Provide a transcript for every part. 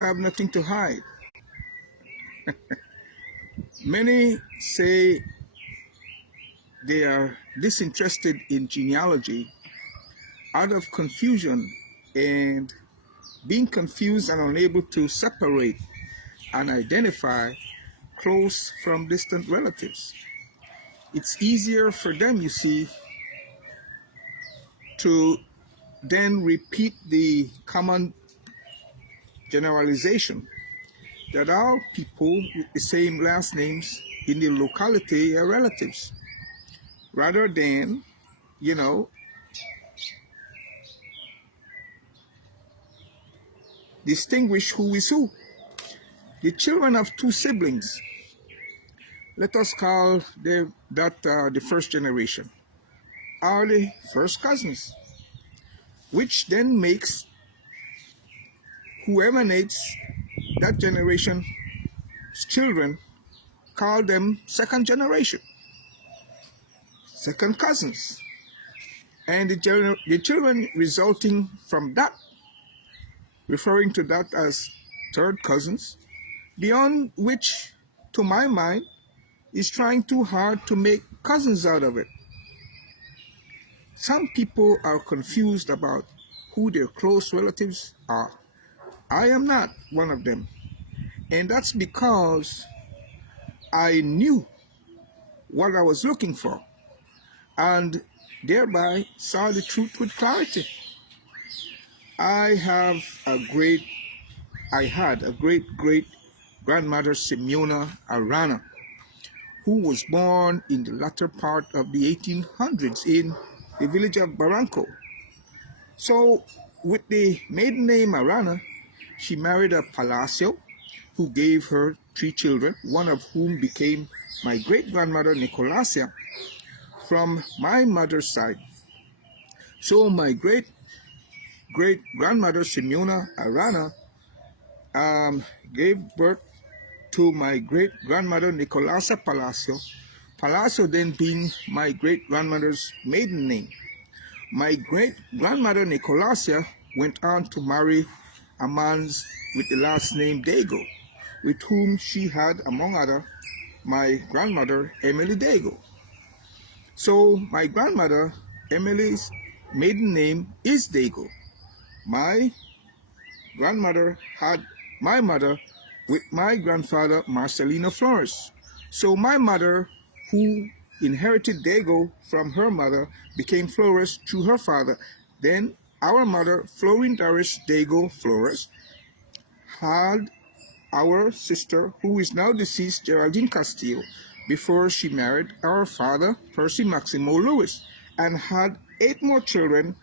I have nothing to hide. Many say they are disinterested in genealogy out of confusion and being confused and unable to separate and identify close from distant relatives. It's easier for them, you see, to then repeat the common generalization that all people with the same last names in the locality are relatives, rather than, you know, distinguish who is who. The children of two siblings, let us call that the first generation, are the first cousins, which then makes who emanates that generation's children call them second generation, second cousins. And the children resulting from that, referring to that as third cousins, beyond which, to my mind, is trying too hard to make cousins out of it. Some people are confused about who their close relatives are. I am not one of them. And that's because I knew what I was looking for and thereby saw the truth with clarity. I had a great great grandmother, Simeona Arana, who was born in the latter part of the 1800s in the village of Barranco. So, with the maiden name Arana, she married a Palacio who gave her three children, one of whom became my great-grandmother Nicolasia from my mother's side. So my great-grandmother Simeona Arana gave birth to my great-grandmother Nicolasia Palacio, Palacio then being my great-grandmother's maiden name. My great-grandmother Nicolasia went on to marry a man with the last name Dago, with whom she had, among other, my grandmother Emily Dago. So my grandmother Emily's maiden name is Dago. My grandmother had my mother with my grandfather Marcelino Flores. So my mother, who inherited Dago from her mother, became Flores through her father. Then our mother, Florindaris Dago Flores, had our sister, who is now deceased, Geraldine Castillo, before she married our father, Percy Maximo Lewis, and had 8 more children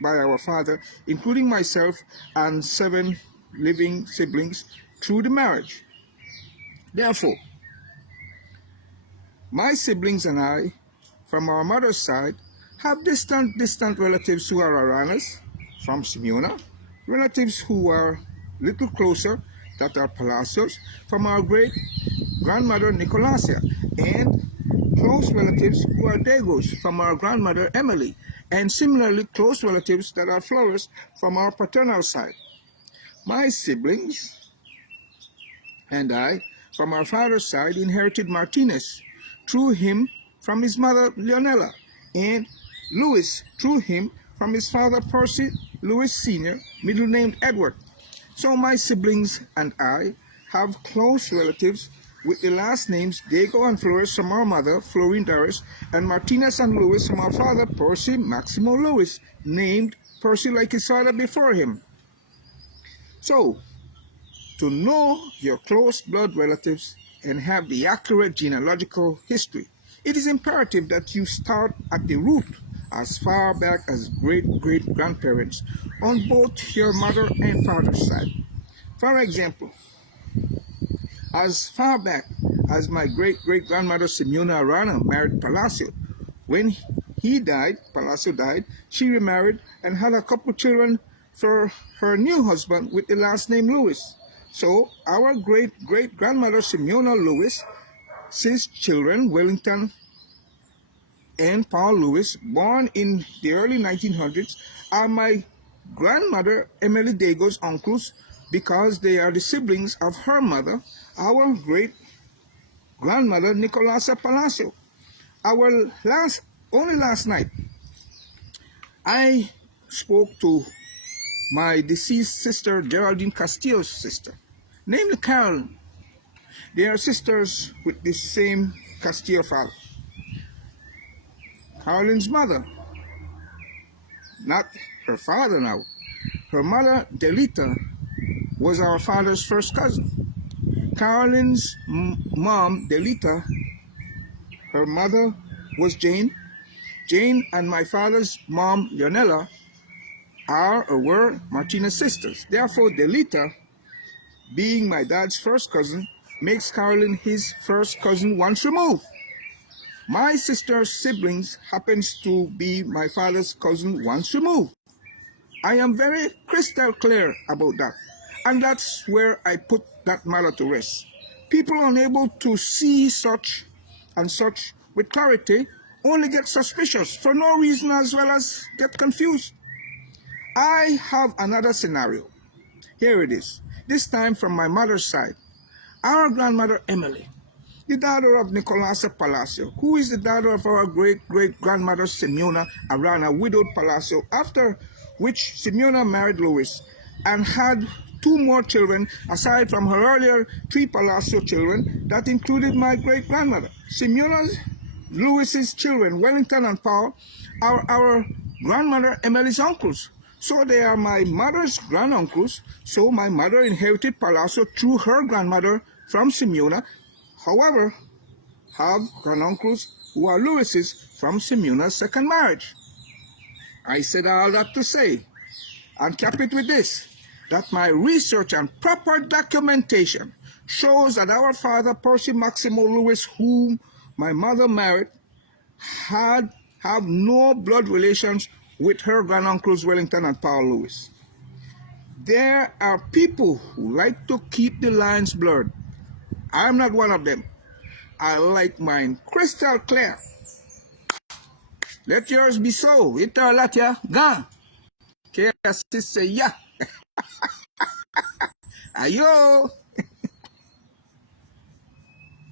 by our father, including myself and 7 living siblings through the marriage. Therefore, my siblings and I, from our mother's side, have distant relatives who are Aranas from Simeona, relatives who are little closer, that are Palacios, from our great-grandmother Nicolasia, and close relatives who are Dagos from our grandmother Emily, and similarly close relatives that are Flores from our paternal side. My siblings and I, from our father's side, inherited Martinez through him from his mother Leonela, and Louis through him from his father Percy Louis Sr., middle named Edward. So my siblings and I have close relatives with the last names Diego and Flores from our mother, Florine Doris, and Martinez and Louis from our father, Percy Maximo Louis, named Percy like his father before him. So, to know your close blood relatives and have the accurate genealogical history, it is imperative that you start at the root as far back as great-great-grandparents on both your mother and father's side. For example, as far back as my great-great-grandmother Simeona Arana married Palacio. When he died, Palacio died, she remarried and had a couple children for her new husband with the last name Lewis. So our great-great-grandmother Simeona Lewis, 6 children, Wellington and Paul Lewis, born in the early 1900s, are my grandmother Emily Dago's uncles, because they are the siblings of her mother, our great-grandmother Nicolasa Palacio. Only last night, I spoke to my deceased sister, Geraldine Castillo's sister, namely Carol. They are sisters with the same Castillo father. Caroline's mother, not her father now. Her mother, Delita, was our father's first cousin. Caroline's mom, Delita, her mother was Jane. Jane and my father's mom, Leonela, are or were Martinez sisters. Therefore, Delita, being my dad's first cousin, makes Caroline his first cousin once removed. My sister's siblings happens to be my father's cousin once removed. I am very crystal clear about that. And that's where I put that matter to rest. People unable to see such and such with clarity only get suspicious for no reason as well as get confused. I have another scenario. Here it is. This time from my mother's side. Our grandmother Emily, the daughter of Nicolasa Palacio, who is the daughter of our great-great-grandmother Simeona Arana, widowed Palacio, after which Simeona married Louis and had two more children aside from her earlier three Palacio children that included my great-grandmother. Simeona's Louis's children, Wellington and Paul, are our grandmother Emily's uncles. So they are my mother's granduncles. So my mother inherited Palacio through her grandmother from Simeona. However, have granduncles who are Louis's from Simeona's second marriage. I said all that to say, and cap it with this, that my research and proper documentation shows that our father, Percy Maximo Louis, whom my mother married, have no blood relations with her granduncles Wellington and Paul Louis. There are people who like to keep the lines blurred. I'm not one of them. I like mine crystal clear. Let yours be so. Ita latya ga. Kaya sisse ya. Ayo.